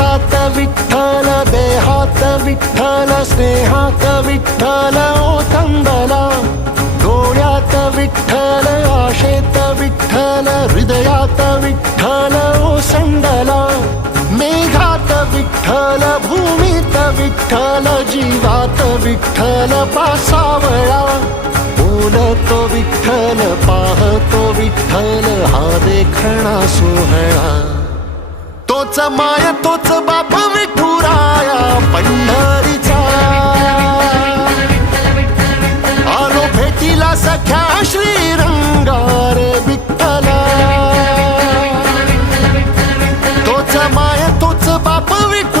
श्वासात विठ्ठल, देहात विठ्ठल, स्नेहात विठ्ठल ओथंबला. डोळ्यात विठ्ठल, आशेत विठ्ठल, हृदयात विठ्ठल ओसंडला. मेघात विठ्ठल, भूमीत विठ्ठल, जीवात विठ्ठल पासावळा. बोलतो विठ्ठल, पाहतो विठ्ठल, हा देखणा सोहळा. तोच माय तोच बाप विठुराया पंढरीचा. आलो भेटीला सख्या श्रीरंगार विठ्ठला. तोच माय तोच बाप विठुराया